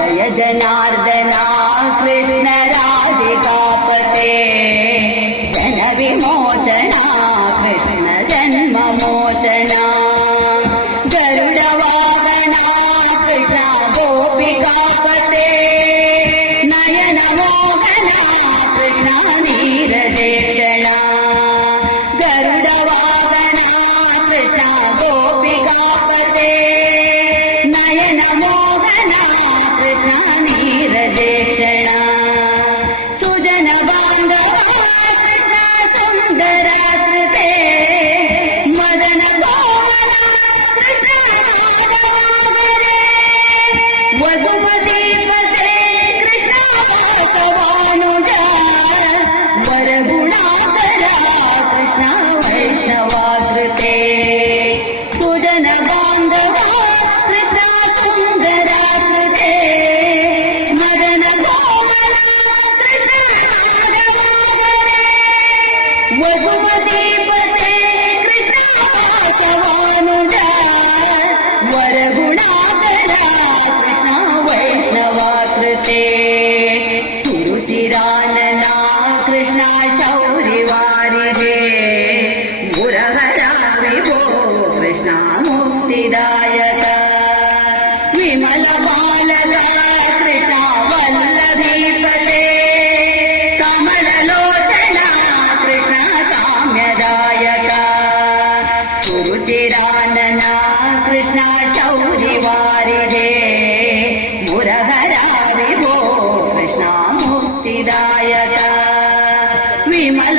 जय जनार्दना कृष्ण राधिकापते जन विमोचना कृष्ण जन्ममोचना गरुडवाहना कृष्ण गोपिकापते नयन मोहना कृष्ण नीरदेक्षणा गरुडवाहना कृष्ण गोपिकापते नयन मोहना कृष्ण नीरदेक्षणा सुजन बान्धवा कृष्ण सुन्दराकृते मदन कोमला कृष्ण नागवागरे वसुमतीपते कृष्ण वासवानुजा वरगुणाकरा कृष्ण वैष्णवाकृते सुजन बान्धवा कृष्ण सुन्दराकृते मदन कोमला कृष्ण नागवागरे वसुमतीपते कृष्ण वासवानुजा वरगुणाकरा कृष्ण वैष्णवाकृते सुरुचिरानना कृष्ण शौरिवारिधे मुरहरा विभो कृष्ण मुक्तिदायक विमल बालक कृष्ण वल्लभीपते कमललोचना कृष्ण काम्यदायक सुरुचिरानना कृष्ण शौरिवारिधे मुरहरा विभो कृष्ण मुक्तिदायक विमल